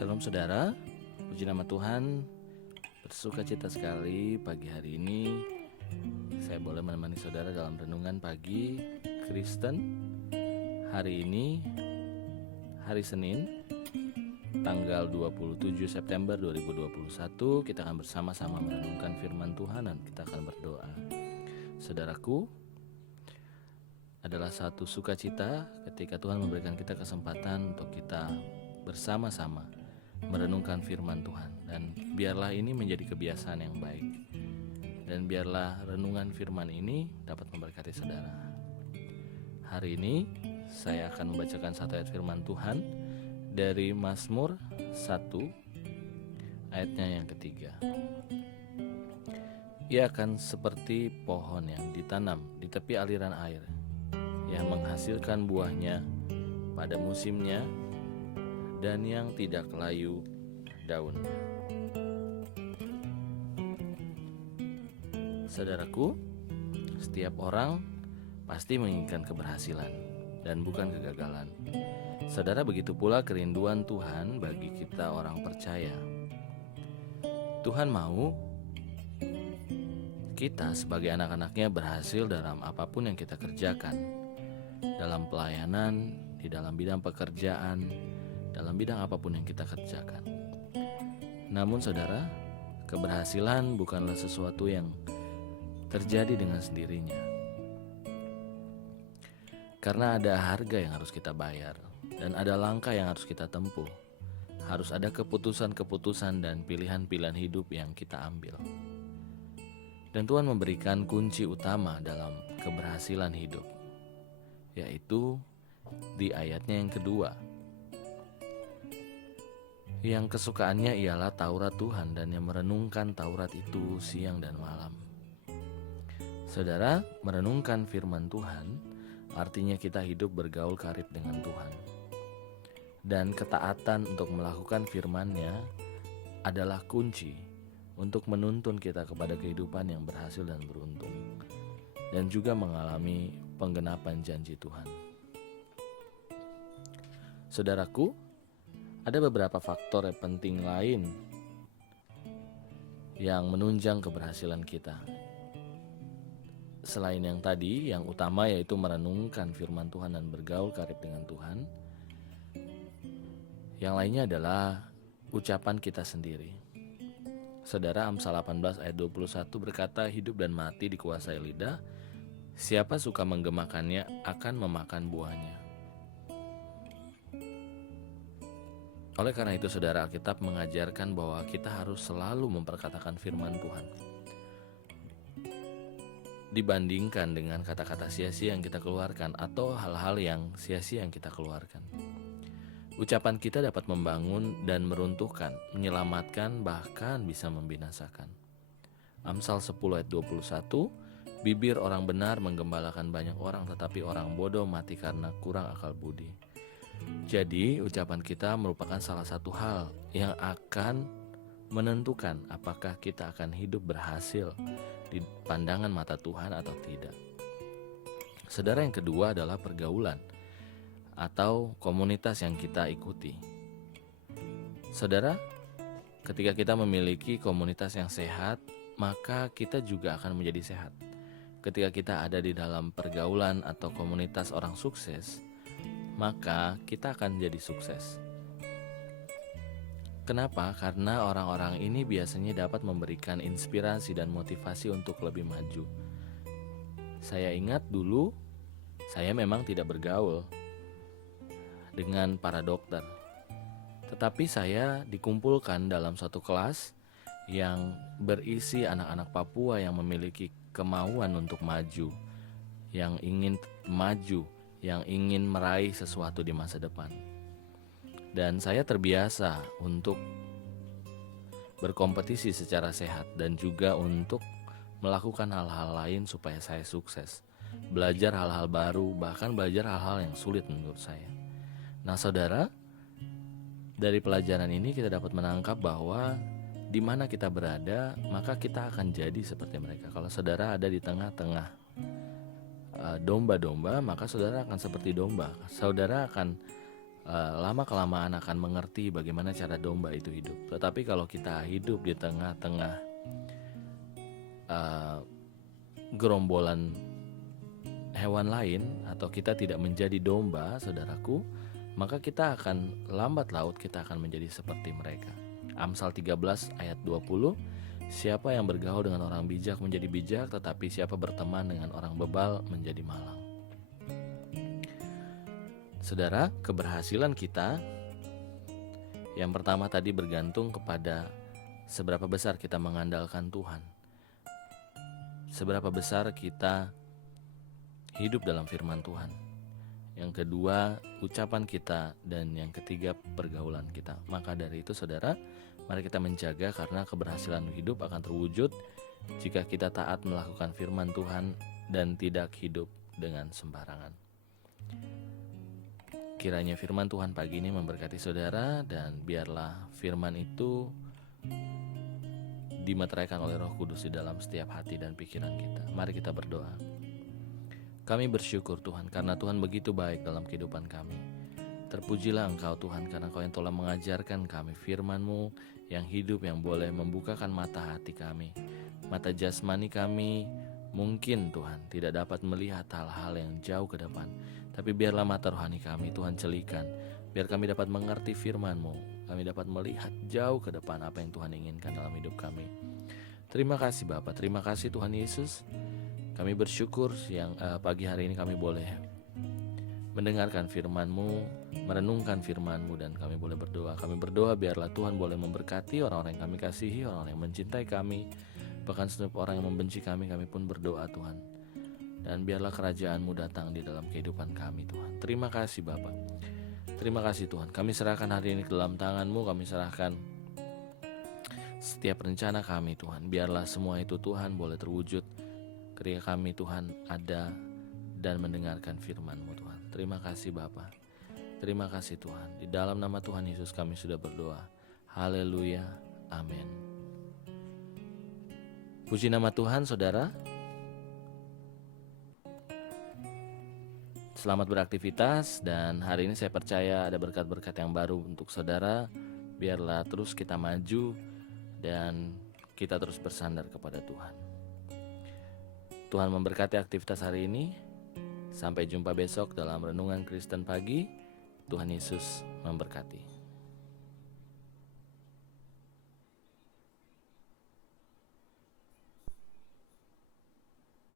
Shalom saudara, puji nama Tuhan. Bersuka cita sekali pagi hari ini saya boleh menemani saudara dalam renungan pagi Kristen. Hari ini hari Senin, tanggal 27 September 2021. Kita akan bersama-sama merenungkan firman Tuhan dan kita akan berdoa. Saudaraku, adalah satu sukacita ketika Tuhan memberikan kita kesempatan untuk kita bersama-sama merenungkan firman Tuhan. Dan biarlah ini menjadi kebiasaan yang baik, dan biarlah renungan firman ini dapat memberkati saudara. Hari ini saya akan membacakan satu ayat firman Tuhan dari Mazmur 1 ayatnya yang ketiga. Ia akan seperti pohon yang ditanam di tepi aliran air, yang menghasilkan buahnya pada musimnya dan yang tidak layu daunnya. Saudaraku, setiap orang pasti menginginkan keberhasilan dan bukan kegagalan. Saudara, begitu pula kerinduan Tuhan bagi kita orang percaya. Tuhan mau kita sebagai anak-anaknya berhasil dalam apapun yang kita kerjakan, dalam pelayanan, di dalam bidang pekerjaan, dalam bidang apapun yang kita kerjakan. Namun saudara, keberhasilan bukanlah sesuatu yang terjadi dengan sendirinya, karena ada harga yang harus kita bayar dan ada langkah yang harus kita tempuh. Harus ada keputusan-keputusan dan pilihan-pilihan hidup yang kita ambil. Dan Tuhan memberikan kunci utama dalam keberhasilan hidup, yaitu di ayatnya yang kedua, yang kesukaannya ialah Taurat Tuhan dan yang merenungkan Taurat itu siang dan malam. Saudara, merenungkan firman Tuhan artinya kita hidup bergaul karib dengan Tuhan. Dan ketaatan untuk melakukan firman-Nya adalah kunci untuk menuntun kita kepada kehidupan yang berhasil dan beruntung, dan juga mengalami penggenapan janji Tuhan. Saudaraku, ada beberapa faktor yang penting lain yang menunjang keberhasilan kita. Selain yang tadi, yang utama yaitu merenungkan firman Tuhan dan bergaul karib dengan Tuhan. Yang lainnya adalah ucapan kita sendiri. Saudara, Amsal 18 ayat 21 berkata, hidup dan mati dikuasai lidah, siapa suka menggemakannya akan memakan buahnya. Oleh karena itu saudara, Alkitab mengajarkan bahwa kita harus selalu memperkatakan firman Tuhan, dibandingkan dengan kata-kata sia-sia yang kita keluarkan atau hal-hal yang sia-sia yang kita keluarkan. Ucapan kita dapat membangun dan meruntuhkan, menyelamatkan, bahkan bisa membinasakan. Amsal 10 ayat 21, bibir orang benar menggembalakan banyak orang, tetapi orang bodoh mati karena kurang akal budi. Jadi ucapan kita merupakan salah satu hal yang akan menentukan apakah kita akan hidup berhasil di pandangan mata Tuhan atau tidak. Saudara, yang kedua adalah pergaulan atau komunitas yang kita ikuti. Saudara, ketika kita memiliki komunitas yang sehat, maka kita juga akan menjadi sehat. Ketika kita ada di dalam pergaulan atau komunitas orang sukses, maka kita akan jadi sukses. Kenapa? Karena orang-orang ini biasanya dapat memberikan inspirasi dan motivasi untuk lebih maju. Saya ingat dulu, saya memang tidak bergaul dengan para dokter, tetapi saya dikumpulkan dalam satu kelas yang berisi anak-anak Papua yang memiliki kemauan untuk maju, yang ingin maju, yang ingin meraih sesuatu di masa depan. Dan saya terbiasa untuk berkompetisi secara sehat dan juga untuk melakukan hal-hal lain supaya saya sukses. Belajar hal-hal baru, bahkan belajar hal-hal yang sulit menurut saya. Nah saudara, dari pelajaran ini kita dapat menangkap bahwa di mana kita berada, maka kita akan jadi seperti mereka. Kalau saudara ada di tengah-tengah domba-domba, maka saudara akan seperti domba. Saudara akan lama-kelamaan akan mengerti bagaimana cara domba itu hidup. Tetapi kalau kita hidup di tengah-tengah gerombolan hewan lain, atau kita tidak menjadi domba, saudaraku, maka kita akan lambat laut kita akan menjadi seperti mereka. Amsal 13 ayat 20, siapa yang bergaul dengan orang bijak menjadi bijak, tetapi siapa berteman dengan orang bebal menjadi malang. Saudara, keberhasilan kita yang pertama tadi bergantung kepada seberapa besar kita mengandalkan Tuhan, seberapa besar kita hidup dalam firman Tuhan. Yang kedua, ucapan kita, dan yang ketiga, pergaulan kita. Maka dari itu, saudara, mari kita menjaga, karena keberhasilan hidup akan terwujud jika kita taat melakukan firman Tuhan dan tidak hidup dengan sembarangan. Kiranya firman Tuhan pagi ini memberkati saudara, dan biarlah firman itu dimeteraikan oleh Roh Kudus di dalam setiap hati dan pikiran kita. Mari kita berdoa. Kami bersyukur Tuhan, karena Tuhan begitu baik dalam kehidupan kami. Terpujilah Engkau Tuhan, karena Engkau yang telah mengajarkan kami firman-Mu yang hidup, yang boleh membukakan mata hati kami. Mata jasmani kami mungkin Tuhan tidak dapat melihat hal-hal yang jauh ke depan, tapi biarlah mata rohani kami Tuhan celikan, biar kami dapat mengerti firman-Mu, kami dapat melihat jauh ke depan apa yang Tuhan inginkan dalam hidup kami. Terima kasih Bapa, terima kasih Tuhan Yesus. Kami bersyukur yang pagi hari ini kami boleh mendengarkan firman-Mu, merenungkan firman-Mu, dan kami boleh berdoa. Kami berdoa biarlah Tuhan boleh memberkati orang-orang yang kami kasihi, orang-orang yang mencintai kami, bahkan setiap orang yang membenci kami pun berdoa Tuhan. Dan biarlah kerajaan-Mu datang di dalam kehidupan kami Tuhan. Terima kasih Bapa. Terima kasih Tuhan. Kami serahkan hari ini ke dalam tangan-Mu, kami serahkan setiap rencana kami Tuhan. Biarlah semua itu Tuhan boleh terwujud ketika kami Tuhan ada dan mendengarkan firman-Mu Tuhan. Terima kasih Bapa. Terima kasih Tuhan. Di dalam nama Tuhan Yesus kami sudah berdoa. Haleluya. Amin. Puji nama Tuhan saudara. Selamat beraktivitas, dan hari ini saya percaya ada berkat-berkat yang baru untuk saudara. Biarlah terus kita maju dan kita terus bersandar kepada Tuhan. Tuhan memberkati aktivitas hari ini. Sampai jumpa besok dalam Renungan Kristen Pagi. Tuhan Yesus memberkati.